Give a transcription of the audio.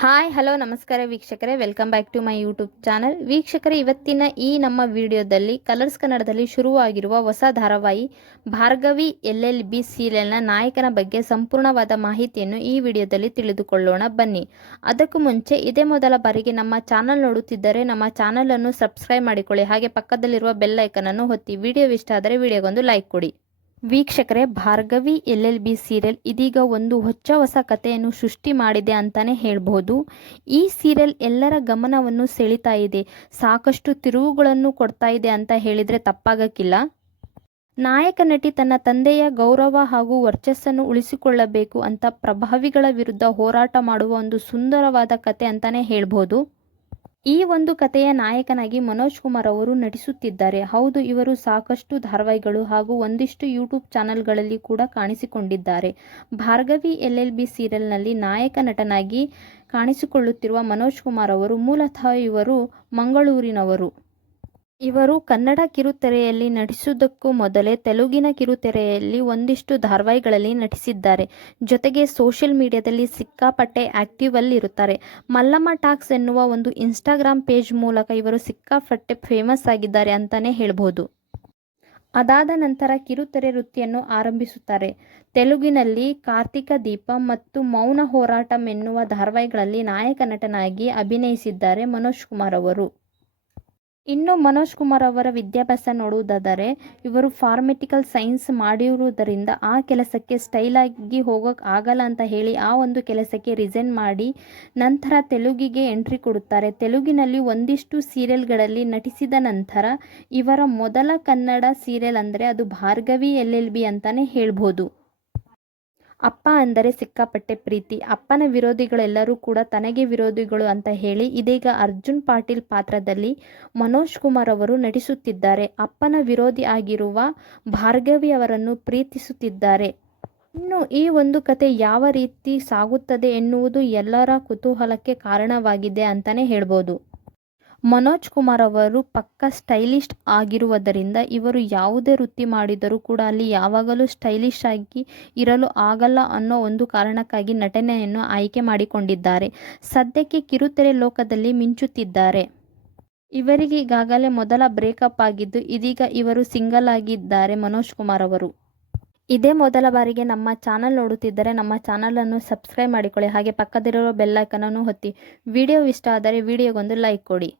Hi, hello, ನಮಸ್ಕಾರ ವೀಕ್ಷಕರೇ. Welcome back to my YouTube channel ವೀಕ್ಷಕರೇ, ಇವತ್ತಿನ ಈ ನಮ್ಮ ವಿಡಿಯೋದಲ್ಲಿ ಕಲರ್ಸ್ ಕನ್ನಡದಲ್ಲಿ ಶುರುವಾಗಿರುವ ಹೊಸ ಧಾರಾವಾಹಿ ಭಾರ್ಗವಿ ಎಲ್ ಎಲ್ ಬಿ ಸೀರಿಯಲ್ನ ನಾಯಕನ ಬಗ್ಗೆ ಸಂಪೂರ್ಣವಾದ ಮಾಹಿತಿಯನ್ನು ಈ ವಿಡಿಯೋದಲ್ಲಿ ತಿಳಿದುಕೊಳ್ಳೋಣ. ಬನ್ನಿ. ಅದಕ್ಕೂ ಮುಂಚೆ ಇದೇ ಮೊದಲ ಬಾರಿಗೆ ನಮ್ಮ ಚಾನಲ್ ನೋಡುತ್ತಿದ್ದರೆ ನಮ್ಮ ಚಾನಲನ್ನು ಸಬ್ಸ್ಕ್ರೈಬ್ ಮಾಡಿಕೊಳ್ಳಿ. ಹಾಗೆ ಪಕ್ಕದಲ್ಲಿರುವ ಬೆಲ್ ಐಕನನ್ನು ಹೊತ್ತಿ ವಿಡಿಯೋ ಇಷ್ಟ ಆದರೆ ವಿಡಿಯೋಗೊಂದು ಲೈಕ್ ಕೊಡಿ. ವೀಕ್ಷಕರೇ, Bhargavi L L B serial ಇದೀಗ ಒಂದು ಹೊಚ್ಚ ಹೊಸ ಕಥೆಯನ್ನು ಸೃಷ್ಟಿ ಮಾಡಿದೆ ಅಂತಾನೆ ಹೇಳ್ಬೋದು. ಈ ಸೀರಿಯಲ್ ಎಲ್ಲರ ಗಮನವನ್ನು ಸೆಳೀತಾ ಇದೆ. ಸಾಕಷ್ಟು ತಿರುವುಗಳನ್ನು ಕೊಡ್ತಾ ಇದೆ ಅಂತ ಹೇಳಿದರೆ ತಪ್ಪಾಗಕ್ಕಿಲ್ಲ. ನಾಯಕ ನಟಿ ತನ್ನ ತಂದೆಯ ಗೌರವ ಹಾಗೂ ವರ್ಚಸ್ಸನ್ನು ಉಳಿಸಿಕೊಳ್ಳಬೇಕು ಅಂತ ಪ್ರಭಾವಿಗಳ ವಿರುದ್ಧ ಹೋರಾಟ ಮಾಡುವ ಒಂದು ಸುಂದರವಾದ ಕತೆ ಅಂತಾನೆ ಹೇಳ್ಬೋದು. ಈ ಒಂದು ಕಥೆಯ ನಾಯಕನಾಗಿ ಮನೋಜ್ ಕುಮಾರ್ ಅವರು ನಟಿಸುತ್ತಿದ್ದಾರೆ. ಹೌದು, ಇವರು ಸಾಕಷ್ಟು ಧಾರಾವಾಹಿಗಳು ಹಾಗೂ ಒಂದಿಷ್ಟು ಯೂಟ್ಯೂಬ್ ಚಾನೆಲ್ಗಳಲ್ಲಿ ಕೂಡ ಕಾಣಿಸಿಕೊಂಡಿದ್ದಾರೆ. ಭಾರ್ಗವಿ ಎಲ್ ಎಲ್ ಬಿ ಸೀರಿಯಲ್ನಲ್ಲಿ ನಾಯಕ ನಟನಾಗಿ ಕಾಣಿಸಿಕೊಳ್ಳುತ್ತಿರುವ ಮನೋಜ್ ಕುಮಾರ್ ಅವರು ಮೂಲತಃ ಇವರು ಮಂಗಳೂರಿನವರು. ಇವರು ಕನ್ನಡ ಕಿರುತೆರೆಯಲ್ಲಿ ನಟಿಸುವುದಕ್ಕೂ ಮೊದಲೇ ತೆಲುಗಿನ ಕಿರುತೆರೆಯಲ್ಲಿ ಒಂದಿಷ್ಟು ಧಾರಾವಾಹಿಗಳಲ್ಲಿ ನಟಿಸಿದ್ದಾರೆ. ಜೊತೆಗೆ ಸೋಷಿಯಲ್ ಮೀಡಿಯಾದಲ್ಲಿ ಸಿಕ್ಕಾಪಟ್ಟೆ ಆಕ್ಟಿವ್ ಅಲ್ಲಿ ಇರುತ್ತಾರೆ ಮಲ್ಲಮ್ಮ ಟಾಕ್ಸ್ ಎನ್ನುವ ಒಂದು ಇನ್ಸ್ಟಾಗ್ರಾಮ್ ಪೇಜ್ ಮೂಲಕ ಇವರು ಸಿಕ್ಕಾಪಟ್ಟೆ ಫೇಮಸ್ ಆಗಿದ್ದಾರೆ ಅಂತಾನೆ ಹೇಳ್ಬೋದು. ಅದಾದ ನಂತರ ಕಿರುತೆರೆ ವೃತ್ತಿಯನ್ನು ಆರಂಭಿಸುತ್ತಾರೆ. ತೆಲುಗಿನಲ್ಲಿ ಕಾರ್ತಿಕ ದೀಪ ಮತ್ತು ಮೌನ ಹೋರಾಟಂ ಎನ್ನುವ ಧಾರಾವಾಹಿಗಳಲ್ಲಿ ನಾಯಕ ನಟನಾಗಿ ಅಭಿನಯಿಸಿದ್ದಾರೆ ಮನೋಜ್ ಕುಮಾರ್ ಅವರು. ಇನ್ನು ಮನೋಜ್ ಕುಮಾರ್ ಅವರ ವಿದ್ಯಾಭ್ಯಾಸ ನೋಡುವುದಾದರೆ, ಇವರು ಫಾರ್ಮೆಟಿಕಲ್ ಸೈನ್ಸ್ ಮಾಡಿರುವುದರಿಂದ ಆ ಕೆಲಸಕ್ಕೆ ಸ್ಟೈಲಾಗಿ ಹೋಗೋಕೆ ಆಗಲ್ಲ ಅಂತ ಹೇಳಿ ಆ ಒಂದು ಕೆಲಸಕ್ಕೆ ರಿಸೈನ್ ಮಾಡಿ ನಂತರ ತೆಲುಗಿಗೆ ಎಂಟ್ರಿ ಕೊಡುತ್ತಾರೆ. ತೆಲುಗಿನಲ್ಲಿ ಒಂದಿಷ್ಟು ಸೀರಿಯಲ್ಗಳಲ್ಲಿ ನಟಿಸಿದ ನಂತರ ಇವರ ಮೊದಲ ಕನ್ನಡ ಸೀರಿಯಲ್ ಅಂದರೆ ಅದು ಭಾರ್ಗವಿ ಎಲ್ ಎಲ್ ಬಿ ಅಂತಲೇ ಹೇಳ್ಬೋದು. ಅಪ್ಪ ಅಂದರೆ ಸಿಕ್ಕಾಪಟ್ಟೆ ಪ್ರೀತಿ. ಅಪ್ಪನ ವಿರೋಧಿಗಳೆಲ್ಲರೂ ಕೂಡ ತನಗೆ ವಿರೋಧಿಗಳು ಅಂತ ಹೇಳಿ ಇದೀಗ ಅರ್ಜುನ್ ಪಾಟೀಲ್ ಪಾತ್ರದಲ್ಲಿ ಮನೋಜ್ ಕುಮಾರ್ ಅವರು ನಟಿಸುತ್ತಿದ್ದಾರೆ. ಅಪ್ಪನ ವಿರೋಧಿ ಆಗಿರುವ ಭಾರ್ಗವಿ ಅವರನ್ನು ಪ್ರೀತಿಸುತ್ತಿದ್ದಾರೆ. ಇನ್ನು ಈ ಒಂದು ಕತೆ ಯಾವ ರೀತಿ ಸಾಗುತ್ತದೆ ಎನ್ನುವುದು ಎಲ್ಲರ ಕುತೂಹಲಕ್ಕೆ ಕಾರಣವಾಗಿದೆ ಅಂತಲೇ ಹೇಳ್ಬೋದು. ಮನೋಜ್ ಕುಮಾರ್ ಅವರು ಪಕ್ಕ ಸ್ಟೈಲಿಶ್ ಆಗಿರುವುದರಿಂದ ಇವರು ಯಾವುದೇ ವೃತ್ತಿ ಮಾಡಿದರೂ ಕೂಡ ಅಲ್ಲಿ ಯಾವಾಗಲೂ ಸ್ಟೈಲಿಶ್ ಆಗಿ ಇರಲು ಆಗಲ್ಲ ಅನ್ನೋ ಒಂದು ಕಾರಣಕ್ಕಾಗಿ ನಟನೆಯನ್ನು ಆಯ್ಕೆ ಮಾಡಿಕೊಂಡಿದ್ದಾರೆ. ಸದ್ಯಕ್ಕೆ ಕಿರುತೆರೆ ಲೋಕದಲ್ಲಿ ಮಿಂಚುತ್ತಿದ್ದಾರೆ. ಇವರಿಗೆ ಈಗಾಗಲೇ ಮೊದಲ ಬ್ರೇಕಪ್ ಆಗಿದ್ದು, ಇದೀಗ ಇವರು ಸಿಂಗಲ್ ಆಗಿದ್ದಾರೆ ಮನೋಜ್ ಕುಮಾರ್ ಅವರು. ಇದೇ ಮೊದಲ ಬಾರಿಗೆ ನಮ್ಮ ಚಾನಲ್ ನೋಡುತ್ತಿದ್ದರೆ ನಮ್ಮ ಚಾನಲನ್ನು ಸಬ್ಸ್ಕ್ರೈಬ್ ಮಾಡಿಕೊಳ್ಳಿ. ಹಾಗೆ ಪಕ್ಕದಲ್ಲಿರುವ ಬೆಲ್ಲೈಕನನ್ನು ಹೊತ್ತಿ ವಿಡಿಯೋ ಇಷ್ಟ ಆದರೆ ವಿಡಿಯೋಗೊಂದು ಲೈಕ್ ಕೊಡಿ.